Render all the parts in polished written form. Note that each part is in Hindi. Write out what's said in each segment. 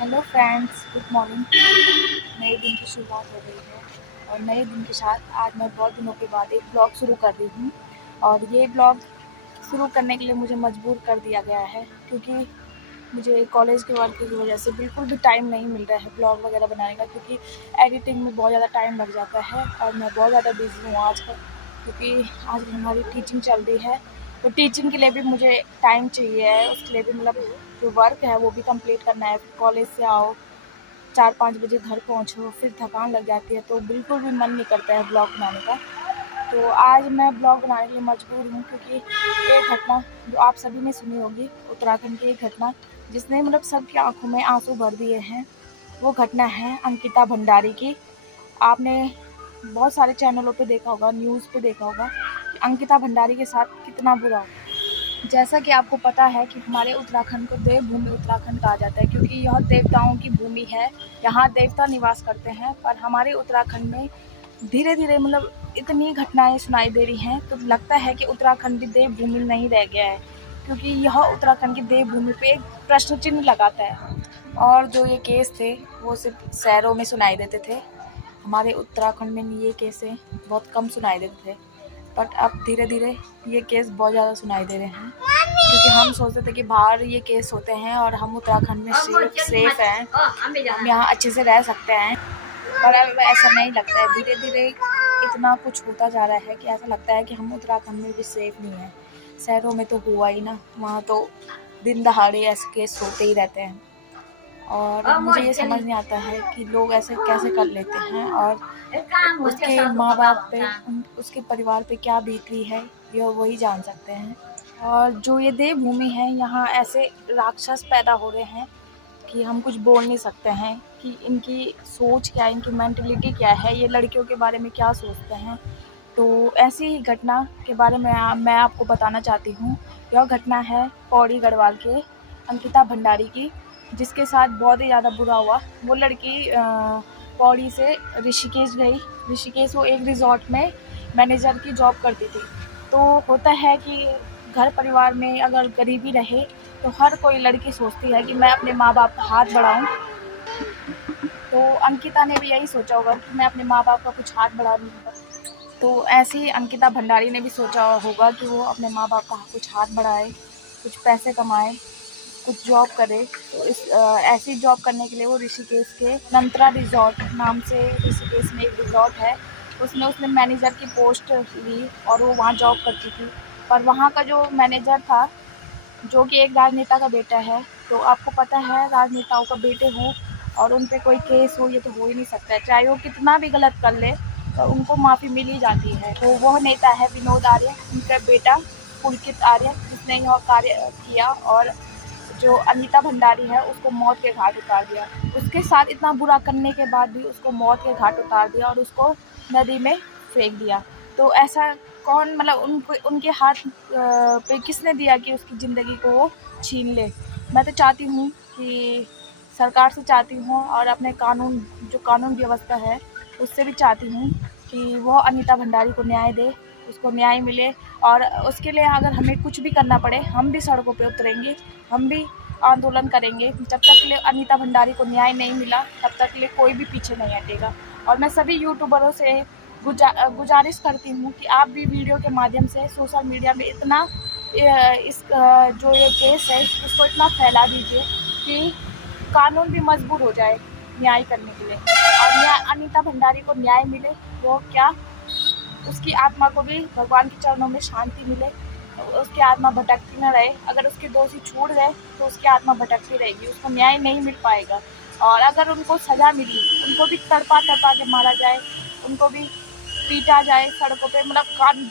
Hello friends, good morning. नए दिन की शुरुआत हो रही है और नए दिन के साथ आज मैं बहुत दिनों के बाद एक ब्लॉग शुरू कर रही हूँ। और ये ब्लॉग शुरू करने के लिए मुझे मजबूर कर दिया गया है क्योंकि मुझे कॉलेज के वर्क की वजह से बिल्कुल भी टाइम नहीं मिल रहा है ब्लॉग वगैरह बनाने का, क्योंकि एडिटिंग में बहुत ज़्यादा टाइम लग जाता है और मैं बहुत ज़्यादा बिज़ी हूँ आजकल, क्योंकि आज हमारी टीचिंग चल रही है। तो टीचिंग के लिए भी मुझे टाइम चाहिए है, उसके लिए भी मतलब जो वर्क है वो भी कंप्लीट करना है। फिर कॉलेज से आओ, 4-5 बजे घर पहुँचो, फिर थकान लग जाती है, तो बिल्कुल भी मन नहीं करता है ब्लॉग बनाने का। तो आज मैं ब्लॉग बनाने के लिए मजबूर हूँ क्योंकि एक घटना जो आप सभी ने सुनी होगी, उत्तराखंड की एक घटना जिसने मतलब सबकी आंखों में आंसू भर दिए हैं। वो घटना है अंकिता भंडारी की। आपने बहुत सारे चैनलों पे देखा होगा, न्यूज़ पे देखा होगा कि अंकिता भंडारी के साथ कितना बुरा हुआ। जैसा कि आपको पता है कि हमारे उत्तराखंड को देवभूमि उत्तराखंड कहा जाता है, क्योंकि यह देवताओं की भूमि है। यहाँ देवता निवास करते हैं, पर हमारे उत्तराखंड में धीरे धीरे मतलब इतनी घटनाएं सुनाई दे रही हैं, तो लगता है कि उत्तराखंड भी देवभूमि नहीं रह गया है, क्योंकि यह उत्तराखंड की देवभूमि पे एक प्रश्न चिन्ह लगाता है। और जो ये केस थे वो सिर्फ शहरों में सुनाई देते थे, हमारे उत्तराखंड में ये केसें बहुत कम सुनाई देते थे। बट अब धीरे धीरे ये केस बहुत ज़्यादा सुनाई दे रहे हैं, क्योंकि हम सोचते थे कि बाहर ये केस होते हैं और हम उत्तराखंड में सेफ हैं, हम यहाँ अच्छे से रह सकते हैं। पर अब ऐसा नहीं लगता है। धीरे धीरे इतना कुछ होता जा रहा है कि ऐसा लगता है कि हम उत्तराखंड में भी सेफ नहीं हैं। शहरों में तो हुआ ही ना, वहाँ तो दिन दहाड़े ऐसे केस होते ही रहते हैं। और मुझे ये समझ नहीं आता है कि लोग ऐसे कैसे कर लेते हैं, और उसके माँ बाप पे, उसके परिवार पे क्या बीत रही है यह वही जान सकते हैं। और जो ये देवभूमि है, यहाँ ऐसे राक्षस पैदा हो रहे हैं कि हम कुछ बोल नहीं सकते हैं कि इनकी सोच क्या है, इनकी मेंटलिटी क्या है, ये लड़कियों के बारे में क्या सोचते हैं। तो ऐसी ही घटना के बारे में मैं आपको बताना चाहती हूँ। यह घटना है पौड़ी गढ़वाल के अंकिता भंडारी की, जिसके साथ बहुत ही ज़्यादा बुरा हुआ। वो लड़की पौड़ी से ऋषिकेश गई। ऋषिकेश वो एक रिजॉर्ट में मैनेजर की जॉब करती थी। तो होता है कि घर परिवार में अगर गरीबी रहे तो हर कोई लड़की सोचती है कि मैं अपने माँ बाप का हाथ बढ़ाऊँ। तो अंकिता ने भी यही सोचा होगा कि मैं अपने माँ बाप का कुछ हाथ बढ़ा लूँगा। तो ऐसे ही अंकिता भंडारी ने भी सोचा होगा कि वो अपने माँ बाप का कुछ हाथ बढ़ाए, कुछ पैसे कमाए, कुछ जॉब करे। तो ऐसी जॉब करने के लिए वो ऋषिकेश के नंत्रा रिजॉर्ट नाम से, ऋषिकेश में एक रिजॉर्ट है, उसमें उसने मैनेजर की पोस्ट ली और वो वहाँ जॉब करती थी। पर वहाँ का जो मैनेजर था, जो कि एक राजनेता का बेटा है, तो आपको पता है राजनेताओं का बेटे हो और उन पे कोई केस हो, ये तो हो ही नहीं सकता है। चाहे वो कितना भी गलत कर ले तो उनको माफ़ी मिल ही जाती है। तो वह नेता है विनोद आर्य, उनका बेटा पुलकित आर्य, जिसने यह कार्य किया और जो अनीता भंडारी है उसको मौत के घाट उतार दिया। उसके साथ इतना बुरा करने के बाद भी उसको मौत के घाट उतार दिया और उसको नदी में फेंक दिया। तो ऐसा कौन, मतलब उनको, उनके हाथ पे किसने दिया कि उसकी ज़िंदगी को वो छीन ले। मैं तो चाहती हूँ कि सरकार से चाहती हूँ और अपने कानून, जो कानून व्यवस्था है उससे भी चाहती हूँ कि वह अनीता भंडारी को न्याय दे, उसको न्याय मिले। और उसके लिए अगर हमें कुछ भी करना पड़े, हम भी सड़कों पे उतरेंगे, हम भी आंदोलन करेंगे। जब तक के लिए अनीता भंडारी को न्याय नहीं मिला तब तक के लिए कोई भी पीछे नहीं हटेगा। और मैं सभी यूट्यूबरों से गुजारिश करती हूँ कि आप भी वीडियो के माध्यम से सोशल मीडिया में इतना जो ये केस है इसको इतना फैला दीजिए कि कानून भी मजबूर हो जाए न्याय करने के लिए, और अनीता भंडारी को न्याय मिले। वो क्या, उसकी आत्मा को भी भगवान के चरणों में शांति मिले, उसकी आत्मा भटकती न रहे। अगर उसके दोषी छूट गए तो उसकी आत्मा भटकती रहेगी, उसको न्याय नहीं मिल पाएगा। और अगर उनको सज़ा मिली, उनको भी तड़पा तड़पा के मारा जाए, उनको भी पीटा जाए सड़कों पे, मतलब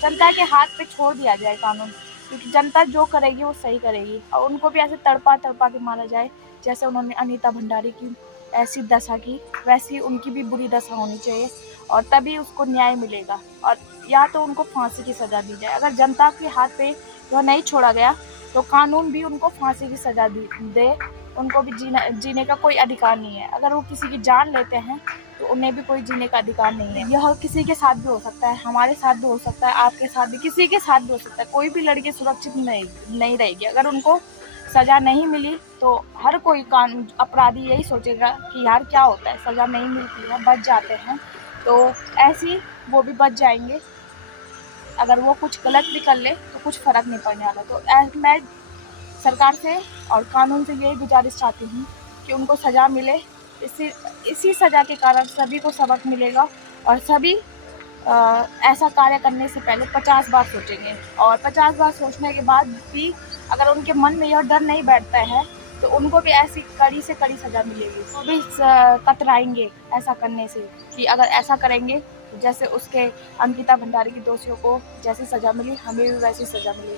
जनता के हाथ पे छोड़ दिया जाए कानून, क्योंकि जनता जो करेगी वो सही करेगी। और उनको भी ऐसे तड़पा तड़पा के मारा जाए जैसे उन्होंने अनीता भंडारी की ऐसी दशा की, वैसी उनकी भी बुरी दशा होनी चाहिए, और तभी उसको न्याय मिलेगा। और या तो उनको फांसी की सज़ा दी जाए। अगर जनता के हाथ पे वह नहीं छोड़ा गया तो कानून भी उनको फांसी की सज़ा दे। उनको भी जीने का कोई अधिकार नहीं है। अगर वो किसी की जान लेते हैं तो उन्हें भी कोई जीने का अधिकार नहीं है। यह किसी के साथ भी हो सकता है, हमारे साथ भी हो सकता है, आपके साथ भी, किसी के साथ भी हो सकता है। कोई भी लड़की सुरक्षित नहीं रहेगी। अगर उनको सज़ा नहीं मिली तो हर कोई कानून अपराधी यही सोचेगा कि यार क्या होता है, सज़ा नहीं मिलती है, बच जाते हैं, तो ऐसी वो भी बच जाएंगे। अगर वो कुछ गलत भी कर ले तो कुछ फ़र्क नहीं पड़ने वाला। तो मैं सरकार से और कानून से यही गुजारिश चाहती हूँ कि उनको सज़ा मिले। इसी सज़ा के कारण सभी को सबक मिलेगा और सभी ऐसा कार्य करने से पहले 50 बार सोचेंगे, और 50 बार सोचने के बाद भी अगर उनके मन में यह डर नहीं बैठता है तो उनको भी ऐसी कड़ी से कड़ी सज़ा मिलेगी। वो भी कतराएंगे ऐसा करने से कि अगर ऐसा करेंगे तो जैसे उसके अंकिता भंडारी की दोषियों को जैसी सज़ा मिली हमें भी वैसी सज़ा मिली।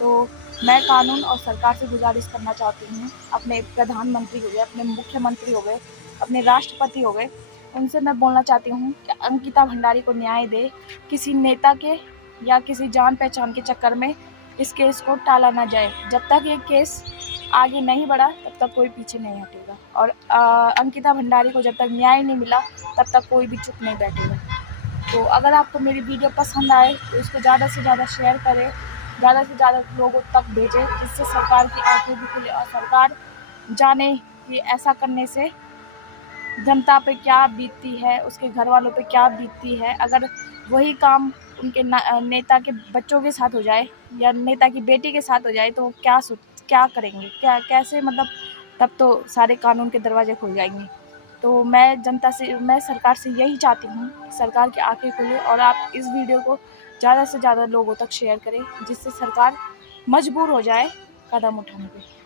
तो मैं कानून और सरकार से गुजारिश करना चाहती हूँ, अपने प्रधानमंत्री हो गए, अपने मुख्यमंत्री हो गए, अपने राष्ट्रपति हो गए, उनसे मैं बोलना चाहती हूँ कि अंकिता भंडारी को न्याय दे। किसी नेता के या किसी जान पहचान के चक्कर में इस केस को टाला ना जाए। जब तक ये केस आगे नहीं बढ़ा तब तक कोई पीछे नहीं हटेगा, और अंकिता भंडारी को जब तक न्याय नहीं मिला तब तक कोई भी चुप नहीं बैठेगा। तो अगर आपको मेरी वीडियो पसंद आए तो इसको ज़्यादा से ज़्यादा शेयर करें, ज़्यादा से ज़्यादा लोगों तक भेजें, जिससे सरकार की आंखें भी खुले और सरकार जाने कि ऐसा करने से जनता पे क्या बीतती है, उसके घर वालों पे क्या बीतती है। अगर वही काम उनके नेता के बच्चों के साथ हो जाए या नेता की बेटी के साथ हो जाए तो क्या करेंगे, क्या कैसे, मतलब तब तो सारे कानून के दरवाजे खुल जाएंगे। तो मैं सरकार से यही चाहती हूँ कि सरकार की आंखें खुले और आप इस वीडियो को ज़्यादा से ज़्यादा लोगों तक शेयर करें, जिससे सरकार मजबूर हो जाए कदम उठाने पे।